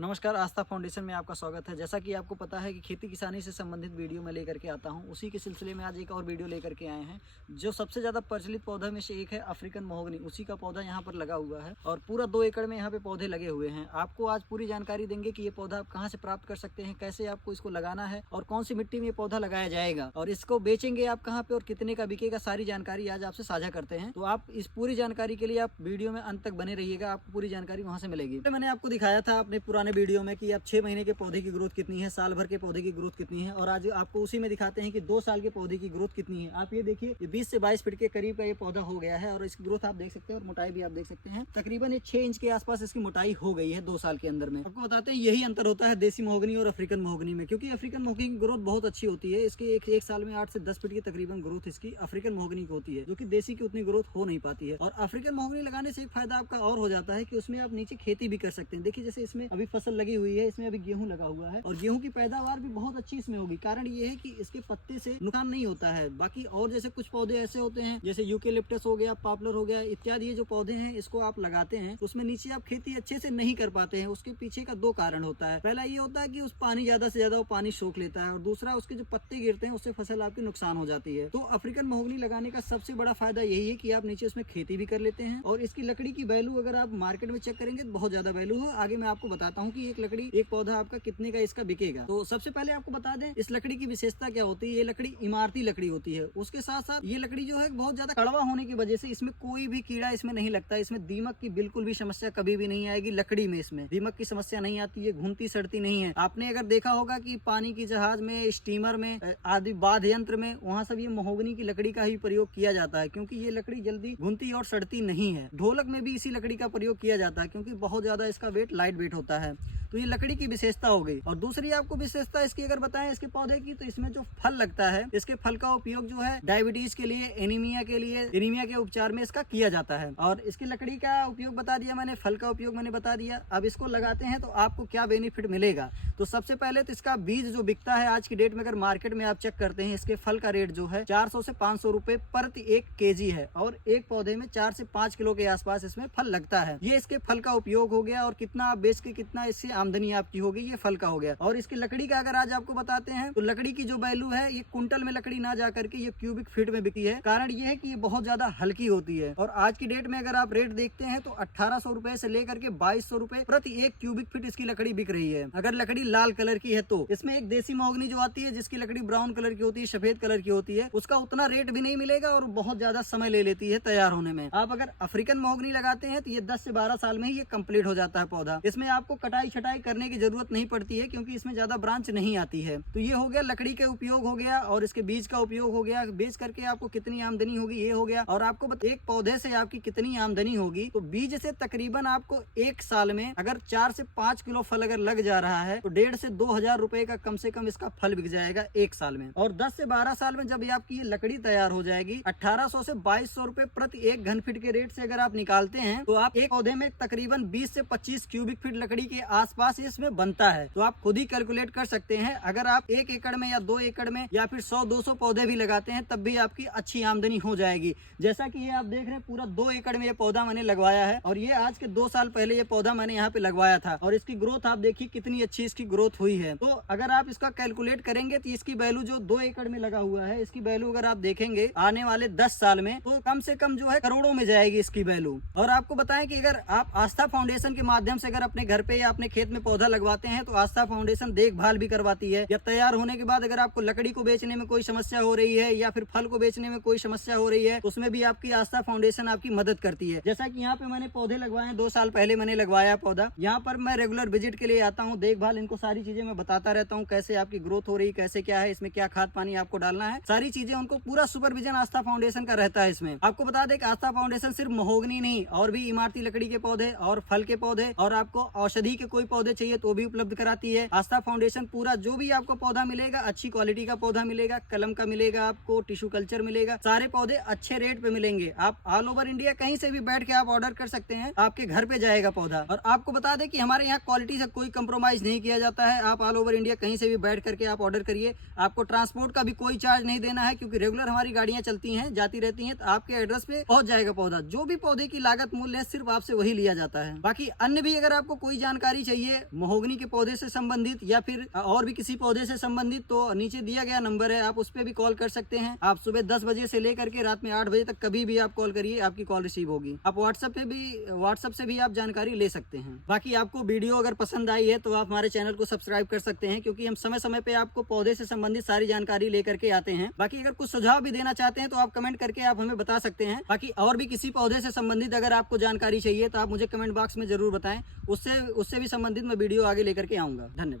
नमस्कार, आस्था फाउंडेशन में आपका स्वागत है। जैसा कि आपको पता है कि खेती किसानी से संबंधित वीडियो में लेकर के आता हूं, उसी के सिलसिले में आज एक और वीडियो लेकर के आए हैं। जो सबसे ज़्यादा प्रचलित पौधा में से एक है अफ्रीकन महोगनी, उसी का पौधा यहां पर लगा हुआ है और पूरा 2 एकड़ में यहां पे पौधे लगे हुए हैं। आपको आज पूरी जानकारी देंगे कि ये पौधा आप कहाँ से प्राप्त कर सकते हैं, कैसे आपको इसको लगाना है और कौन सी मिट्टी में ये पौधा लगाया जाएगा और इसको बेचेंगे आप कहाँ पे और कितने का बिकेगा, सारी जानकारी आज आपसे साझा करते हैं। तो आप इस पूरी जानकारी के लिए आप वीडियो में अंत तक बने रहिएगा, आपको पूरी जानकारी वहाँ से मिलेगी। मैंने आपको दिखाया था अपने पुराने वीडियो में कि आप 6 महीने के पौधे की ग्रोथ कितनी है, साल भर के पौधे की ग्रोथ कितनी है और आज आपको उसी में दिखाते हैं कि 2 साल के पौधे की ग्रोथ कितनी है। आप ये देखिए, ये 20 से 22 फीट के करीब का ये पौधा हो गया है और इसकी ग्रोथ आप देख सकते हैं और मोटाई भी आप देख सकते हैं। तकरीबन ये 6 इंच के आसपास इसकी मोटाई हो गई है 2 साल के अंदर में। आपको बताते हैं यही अंतर होता है देसी महोगनी और अफ्रीकन महोगनी में, क्योंकि अफ्रीकन महोगनी की ग्रोथ बहुत अच्छी होती है। इसकी एक साल में 8 से 10 फीट की तकरीबन ग्रोथ इसकी अफ्रीकन महोगनी की होती है, जो कि देसी की उतनी ग्रोथ हो नहीं पाती है। और अफ्रीकन महोगनी लगाने से एक फायदा आपका और हो जाता है कि उसमें आप नीचे खेती भी कर सकते हैं। देखिए, जैसे इसमें अभी फसल लगी हुई है, इसमें अभी गेहूं लगा हुआ है और गेहूं की पैदावार भी बहुत अच्छी इसमें होगी। कारण ये है कि इसके पत्ते से नुकसान नहीं होता है। बाकी और जैसे कुछ पौधे ऐसे होते हैं, जैसे यूकेलिप्टस हो गया, पॉपुलर हो गया इत्यादि, ये जो पौधे हैं इसको आप लगाते हैं उसमें नीचे आप खेती अच्छे से नहीं कर पाते हैं। उसके पीछे का 2 कारण होता है। पहला ये होता है कि उस पानी ज्यादा से ज्यादा वो पानी सोख लेता है और दूसरा उसके जो पत्ते गिरते हैं उससे फसल आपकी नुकसान हो जाती है। तो अफ्रीकन महोगनी लगाने का सबसे बड़ा फायदा यही है कि आप नीचे उसमें खेती भी कर लेते हैं और इसकी लकड़ी की वैल्यू अगर आप मार्केट में चेक करेंगे तो बहुत ज्यादा वैल्यू है। आगे मैं आपको बताता हूँ कि एक पौधा आपका कितने का इसका बिकेगा। तो सबसे पहले आपको बता दें इस लकड़ी की विशेषता क्या होती है। ये लकड़ी इमारती लकड़ी होती है। उसके साथ साथ ये लकड़ी जो है बहुत ज्यादा कड़वा होने की वजह से इसमें कोई भी कीड़ा इसमें नहीं लगता। इसमें दीमक की बिल्कुल भी समस्या कभी भी नहीं आएगी। लकड़ी में इसमें दीमक की समस्या नहीं आती है, घूमती सड़ती नहीं है। आपने अगर देखा होगा कि पानी की जहाज में, स्टीमर में आदि बाध यंत्र में, वहाँ सब ये महोगनी की लकड़ी का ही प्रयोग किया जाता है, क्योंकि ये लकड़ी जल्दी घुलती और सड़ती नहीं है। ढोलक में भी इसी लकड़ी का प्रयोग किया जाता है, क्योंकि बहुत ज्यादा इसका वेट लाइट वेट होता है। तो ये लकड़ी की विशेषता हो गई। और दूसरी आपको विशेषता इसकी अगर बताएं इसके पौधे की, तो इसमें जो फल लगता है, इसके फल का उपयोग जो है डायबिटीज के लिए, एनीमिया के उपचार में इसका किया जाता है। और इसकी लकड़ी का उपयोग बता दिया मैंने, फल का उपयोग मैंने बता दिया। अब इसको लगाते हैं तो आपको क्या बेनिफिट मिलेगा। तो सबसे पहले तो इसका बीज जो बिकता है आज की डेट में, अगर मार्केट में आप चेक करते हैं, इसके फल का रेट जो है 400 से 500 रुपए प्रति 1 केजी है और एक पौधे में 4 से 5 किलो के आसपास इसमें फल लगता है। ये इसके फल का उपयोग हो गया और कितना आप बेच के कितना इससे आमदनी आपकी होगी, ये फल का हो गया। और इसकी लकड़ी का अगर आज आपको बताते हैं तो लकड़ी की जो वैल्यू है, ये कुंटल में लकड़ी ना जाकर के ये क्यूबिक फीट में बिकती है। कारण ये है कि ये बहुत ज्यादा हल्की होती है और आज की डेट में अगर आप रेट देखते हैं तो 1800 रुपए से लेकर के 2200 रुपए प्रति 1 क्यूबिक फीट इसकी लकड़ी बिक रही है। अगर लकड़ी लाल कलर की है तो इसमें एक देसी महोगनी जो आती है जिसकी लकड़ी ब्राउन कलर की होती है, सफेद कलर की होती है, उसका उतना रेट भी नहीं मिलेगा और बहुत ज्यादा समय ले लेती है तैयार होने में। आप अगर अफ्रीकन महोगनी लगाते हैं तो ये 10 से 12 साल में ही ये कंप्लीट हो जाता है पौधा। इसमें आपको कटाई छटाई करने की जरूरत नहीं पड़ती है, क्योंकि इसमें ज्यादा ब्रांच नहीं आती है। तो ये हो गया लकड़ी के उपयोग हो गया और इसके बीज का उपयोग हो गया। बेच करके आपको कितनी आमदनी होगी ये हो गया। और आपको एक पौधे से आपकी कितनी आमदनी होगी, तो बीज से तकरीबन आपको 1 साल में अगर 4 से 5 किलो फल अगर लग जा रहा है तो 1.5 से 2,000 रुपए का कम से कम इसका फल बिक जाएगा 1 साल में। और 10 से 12 साल में जब आपकी ये लकड़ी तैयार हो जाएगी, 1800 से 2200 रुपए प्रति 1 घन फीट के रेट से अगर आप निकालते हैं तो आप एक पौधे में तकरीबन 20 से 25 क्यूबिक फीट लकड़ी के आसपास इसमें बनता है। तो आप खुद ही कैलकुलेट कर सकते हैं। अगर आप 1 एकड़ में या 2 एकड़ में या फिर 100-200 पौधे भी लगाते हैं तब भी आपकी अच्छी आमदनी हो जाएगी। जैसा कि ये आप देख रहे हैं, पूरा 2 एकड़ में ये पौधा मैंने लगवाया है और ये आज के 2 साल पहले ये पौधा मैंने यहाँ पे लगवाया था और इसकी ग्रोथ आप देखिए कितनी अच्छी इसकी ग्रोथ हुई है। तो अगर आप इसका कैलकुलेट करेंगे तो इसकी वैल्यू जो 2 एकड़ में लगा हुआ है, इसकी वैल्यू अगर आप देखेंगे आने वाले 10 साल में तो कम से कम जो है करोड़ों में जाएगी इसकी वैल्यू। और आपको बताएं कि अगर आप आस्था फाउंडेशन के माध्यम से अगर अपने घर पे या अपने खेत में पौधा लगवाते हैं तो आस्था फाउंडेशन देखभाल भी करवाती है। या तैयार होने के बाद अगर आपको लकड़ी को बेचने में कोई समस्या हो रही है या फिर फल को बेचने में कोई समस्या हो रही है, तो उसमें भी आपकी आस्था फाउंडेशन आपकी मदद करती है। जैसा कि यहाँ पे मैंने पौधे लगवाए, 2 साल पहले मैंने लगवाया पौधा। यहाँ पर मैं रेगुलर विजिट के लिए आता हूँ, देखभाल इनको सारी चीजें मैं बताता रहता हूँ, कैसे आपकी ग्रोथ हो रही, कैसे क्या है, इसमें क्या खाद पानी आपको डालना है, सारी चीजें उनको पूरा सुपरविजन आस्था फाउंडेशन का रहता है। इसमें आपको बता दें कि आस्था फाउंडेशन सिर्फ महोगनी नहीं और भी इमारती लकड़ी के पौधे और फल के पौधे और आपको औषधि के कोई पौधे चाहिए तो भी उपलब्ध कराती है। आस्था फाउंडेशन पूरा जो भी आपको पौधा मिलेगा अच्छी क्वालिटी का पौधा मिलेगा, कलम का मिलेगा, आपको टिश्यू कल्चर मिलेगा, सारे पौधे अच्छे रेट पे मिलेंगे। आप ऑल ओवर इंडिया कहीं से भी बैठ के आप ऑर्डर कर सकते हैं, आपके घर पे जाएगा पौधा। और आपको बता दें कि हमारे यहाँ क्वालिटी से कोई कंप्रोमाइज नहीं किया जाता है। आप ऑल ओवर इंडिया कहीं से भी बैठ करके आप ऑर्डर करिए, आपको ट्रांसपोर्ट का भी कोई चार्ज नहीं देना है, क्योंकि रेगुलर हमारी गाड़ियां चलती हैं, जाती रहती हैं, तो आपके एड्रेस पे पहुंच जाएगा पौधा। जो भी पौधे की लागत मूल्य है सिर्फ आपसे वही लिया जाता है। बाकी अन्य भी अगर आपको कोई जानकारी चाहिए महोगनी के पौधे से संबंधित या फिर और भी किसी पौधे से संबंधित, तो नीचे दिया गया नंबर है, आप उस पर भी कॉल कर सकते हैं। आप सुबह 10 बजे से लेकर के रात में 8 बजे तक कभी भी आप कॉल करिए, आपकी कॉल रिसीव होगी। आप व्हाट्सएप से भी आप जानकारी ले सकते हैं। बाकी आपको वीडियो अगर पसंद आई है तो आप हमारे चैनल को सब्सक्राइब कर सकते हैं, क्योंकि हम समय समय पे आपको पौधे से संबंधित सारी जानकारी लेकर के आते हैं। बाकी अगर कुछ सुझाव भी देना चाहते हैं तो आप कमेंट करके आप हमें बता सकते हैं। बाकी और भी किसी पौधे से संबंधित अगर आपको जानकारी चाहिए तो आप मुझे कमेंट बॉक्स में जरूर बताएं, उससे भी संबंधित मैं वीडियो आगे लेकर के आऊंगा। धन्यवाद।